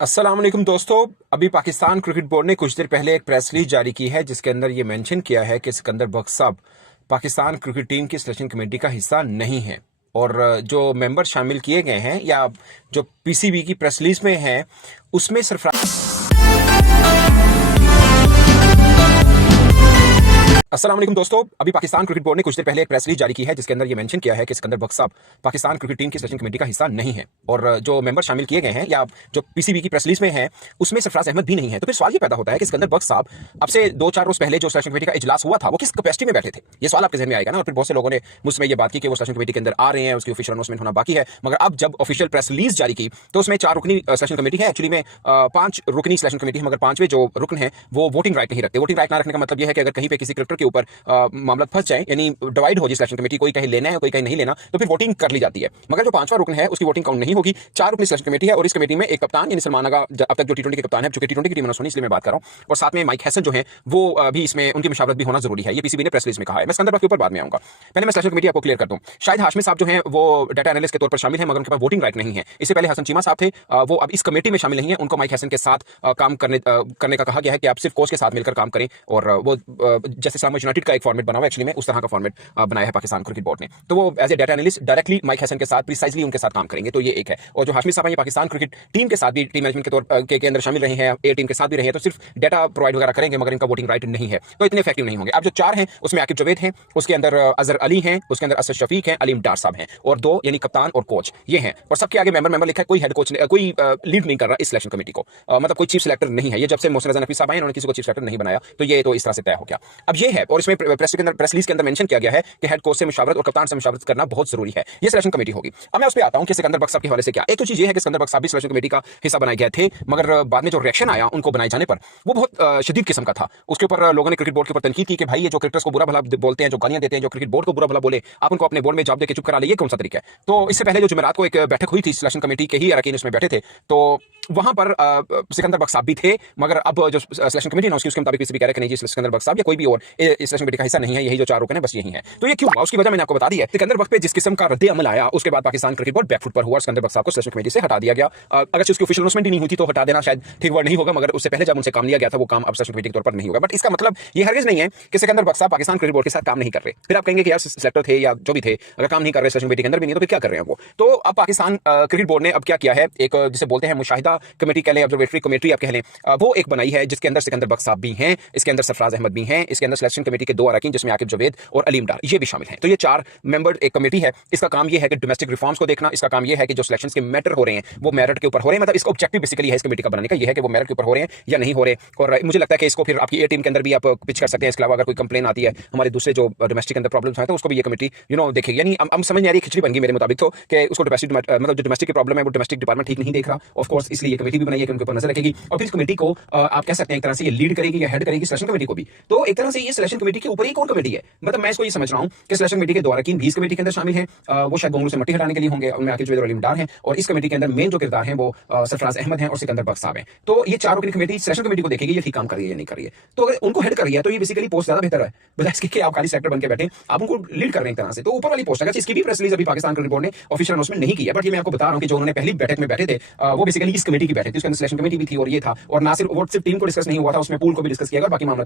अस्सलाम वालेकुम दोस्तों। अभी पाकिस्तान क्रिकेट बोर्ड ने कुछ देर पहले एक प्रेस रिलीज जारी की है जिसके अंदर ये मेंशन किया है कि सिकंदर बख्श साहब पाकिस्तान क्रिकेट टीम की सिलेक्शन कमेटी का हिस्सा नहीं है और जो मेंबर शामिल किए गए हैं या जो पीसीबी की प्रेस रिलीज में है उसमें सरफराज। अस्सलाम वालेकुम दोस्तों। अभी पाकिस्तान क्रिकेट बोर्ड ने कुछ देर पहले एक प्रेस रिलीज जारी की है जिसके अंदर ये मेंशन किया है कि सिकंदर बख्श साहब पाकिस्तान क्रिकेट टीम की सिलेक्शन कमेटी का हिस्सा नहीं है और जो मेंबर शामिल किए गए हैं या जो पीसीबी की प्रेस रिलीज में है उसमें सरफराज अहमद भी नहीं है। तो फिर सवाल ये पैदा होता है कि सिकंदर बख्श साहब अब से 2-4 रोज पहले जो सिलेक्शन कमेटी का इजलास हुआ था वो किस कैपेसिटी में बैठे थे, ये सवाल आपके जहन में आएगा ना। और फिर बहुत से लोगों ने मुझसे ये बात की कि वो सिलेक्शन कमेटी के अंदर आ रहे हैं, उसकी ऑफिशियल अनाउंसमेंट होना बाकी है। मगर अब जब ऑफिशियल प्रेस रिलीज जारी की तो उसमें 4 रुकनी सिलेक्शन कमेटी है, एक्चुअली में 5 रुकनी सिलेक्शन कमेटी है, मगर 5वें जो रुकन है वो वोटिंग राइट नहीं रखते। वोटिंग राइट ना रखने का मतलब यह है कि अगर कहीं पे किसी क्रिकेटर के ऊपर मामला फंस जाए, यानी डिवाइड हो जाए सिलेक्शन कमेटी, कोई कहीं लेना है कोई कहीं नहीं लेना, तो फिर वोटिंग कर ली जाती है। मगर जो 5वां रुकन है उसकी वोटिंग काउंट नहीं होगी। 4 रुकनी सिलेक्शन कमेटी है और इस कमेटी में एक कप्तान यानी सलमान आगा अब तक जो टी20 के कप्तान है, चूंकि टी20 की टीम सुनी इसलिए मैं बात कर रहा हूं, और साथ में माइक हैसन जो है वो भी इसमें उनकी मशावरत भी होना जरूरी है। ये पीसीबी ने प्रेस रिलीज में कहा है। मैं सिकंदर बख्श के ऊपर बाद में आऊंगा, पहले मैं सिलेक्शन कमेटी आपको क्लियर कर दूं। शायद हाशमी साहब जो है वो डाटा एनालिस्ट के तौर पर शामिल है मगर उनके पास वोटिंग राइट नहीं है। इससे पहले हसन चीमा साहब थे, वो अब इस कमेटी में शामिल नहीं है। उनको माइक हैसन के साथ काम करने का कहा गया है कि आप सिर्फ कोच के साथ मिलकर काम करें, और वो जैसे इस्लामाबाद यूनाइटेड का एक फॉर्मेट बना हुआ है एक्चुअली में उस तरह का फॉर्मेट बनाया है पाकिस्तान क्रिकेट बोर्ड ने। तो वो as a data analyst directly Mike Hasson के साथ प्रिसाइजली उनके साथ काम करेंगे, तो ये एक है। और जो हाशमी साहब हैं ये पाकिस्तान क्रिकेट टीम के साथ भी टीम मैनेजमेंट के तौर के अंदर शामिल रहे हैं, ए टीम के साथ भी रहे हैं, तो सिर्फ डाटा प्रोवाइड वगैरह करेंगे मगर इनका वोटिंग राइट नहीं है, तो इतने इफेक्टिव नहीं होंगे। अब जो 4 हैं उसमें आकिब जावेद हैं, उसके अंदर अजहर अली हैं, उसके अंदर असद शफीक हैं, अलीम डार साहब हैं, और 2 यानी कप्तान और कोच ये हैं। और सबके आगे मेंबर लिखा है। कोई हेड कोच कोई लीड नहीं कर रहा इस सिलेक्शन कमेटी को, मतलब कोई चीफ सिलेक्टर नहीं है। ये जब से मोहसिन रजा नकवी साहब आए उन्होंने किसी को चीफ सिलेक्टर नहीं बनाया, तो ये तो इस तरह से तय हो गया। अब ये है, और इसमें प्रेस रिलीज के अंदर मेंशन किया गया है कि हेड कोच से मुशावरत और कप्तान से मुशावरत करना बहुत जरूरी है। ये सिलेक्शन कमेटी होगी। अब मैं उस पर आता हूं कि सिकंदर बख्श साहब के हवाले से क्या। एक तो चीज ये है कि सिकंदर बख्श साहब भी सिलेक्शन कमेटी का हिस्सा बनाए गए थे, मगर बाद में जो रिएक्शन आया उनको बनाए जाने पर वो बहुत शदीद किस्म का था। उसके ऊपर लोगों ने क्रिकेट बोर्ड के ऊपर तनकीद की कि भाई ये जो क्रिकेटर्स को बुरा भला बोलते हैं, जो गालियां देते हैं, जो क्रिकेट बोर्ड को बुरा भला बोले, आप उनको अपने बोर्ड में जॉब देकर चुप करा ले, ये कौन सा तरीका है। तो इससे पहले जो जुमेरात को एक बैठक हुई थी सिलेक्शन कमेटी के ही अरकान उसमें बैठे थे, तो वहां पर सिकंदर बख्श साहब भी थे। मगर अब जो सिलेक्शन कमेटी ना उसके मुताबिक किसी भी कह रहे कि नहीं जी सिकंदर बख्श साहब या कोई भी और सिलेक्शन कमेटी का हिस्सा नहीं है, यही जो 4 रुकन है बस यही है। तो ये क्यों हुआ उसकी वजह मैंने आपको बता दी है। सिकंदर बख्श पे जिस किस्म का रद्द अमल आया उसके बाद पाकिस्तान क्रिकेट बोर्ड बैकफुट पर हुआ, सिकंदर बख्श साहब को सिलेक्शन कमेटी से हटा दिया गया। अगर उसकी ऑफिशियल अनाउंसमेंट ही नहीं हुई तो हटा देना शायद ठीक वर्ड नहीं होगा, मगर उससे पहले जब उनसे काम लिया गया था वो काम अब सिलेक्शन कमेटी के तौर पर नहीं होगा। बट इसका मतलब ये हरगिज नहीं है कि सिकंदर बख्श साहब पाकिस्तान क्रिकेट बोर्ड के साथ काम नहीं कर रहे। फिर आप कहेंगे कि यार सिलेक्टर थे या जो भी थे, अगर काम नहीं कर रहे सिलेक्शन कमेटी के अंदर भी नहीं तो फिर क्या कर रहे हैं वो। तो अब पाकिस्तान क्रिकेट बोर्ड ने अब क्या किया है, एक जिसे बोलते हैं मुशाहिदा कमेटी कह लें, ऑब्जर्वेटरी कमेटी आप कह लें, वो एक बनाई है जिसके अंदर सिकंदर बख्श साहब भी हैं, इसके अंदर सरफराज अहमद भी हैं, इसके अंदर सिलेक्शन कमेटी के 2 अरकान जिसमें आकिब जावेद और अलीम डार ये भी शामिल हैं। तो ये 4 मेंबर एक कमेटी है। इसका काम ये है कि डोमेस्टिक रिफॉर्म्स को देखना, इसका काम ये है कि जो सिलेक्शंस के मैटर हो रहे हैं वो मेरिट के ऊपर हो रहे हैं, मतलब इसका ऑब्जेक्टिव बेसिकली है इस कमेटी का बनाने का ये है कि वो मेरिट के ऊपर हो रहे हैं या नहीं हो रहे। और मुझे लगता है कि इसको फिर आपकी ए टीम के अंदर भी आप पिच कर सकते हैं। इसके अलावा अगर कोई कंप्लेन आती है हमारे दूसरे जो डोमेस्टिक अंदर प्रॉब्लम्स हैं तो उसको भी ये कमेटी देखेगी। यानी हम समझ नहीं आ रही, खिचड़ी बन गई मेरे मुताबिक तो कि उसको डोमेस्टिक मतलब जो डोमेस्टिक की प्रॉब्लम है वो डोमेस्टिक डिपार्टमेंट ठीक नहीं देख रहा, ऑफ कोर्स इसलिए ये कमेटी भी बनाई है कि उनके ऊपर नजर रखेगी और फिर इस कमेटी को आप कह सकते हैं एक तरह से ये लीड करेगी या हेड करेगी सिलेक्शन कमेटी को भी। तो एक तरह से ये सिलेक्शन कमेटी के ऊपर ही कौन कमेटी है, मतलब मैं इसको ये समझ रहा हूं कि सिलेक्शन कमेटी के 2 अरकान भी इस कमेटी के अंदर शामिल हैं, वो शायद बोंगलू से मट्टी हटाने के लिए होंगे, उनमें आकिब जावेद और अलीम डार हैं, और इस कमेटी के अंदर मेन जो किरदार हैं वो सरफराज अहमद हैं और सिकंदर बख्श साहब हैं। तो ये 4 रुकनी कमेटी सिलेक्शन कमेटी को देखेगी ये ठीक काम कर रही है या नहीं कर रही है। तो अगर उनको हेड कर रही है तो ये बेसिकली पोस्ट ज्यादा बेहतर है बजाय इसके कि आप खाली सेक्टर बन के बैठे, आप उनको लीड कर रहे हैं एक तरह से। तो ऊपर वाली पोस्ट है, इसकी भी प्रेस रिलीज अभी पाकिस्तान क्रिकेट बोर्ड ने ऑफिशियल अनाउंसमेंट नहीं की है, बट ये मैं आपको बता रहा हूं कि जो उन्होंने पहली बैठक में बैठे थे वो बेसिकली इस कमेटी की बैठक थी, उसके अंदर सिलेक्शन कमेटी भी थी और ये था, और ना सिर्फ टीम को डिस्कस नहीं हुआ था, उसमें पूल को भी डिस्कस किया गया, बाकी मामला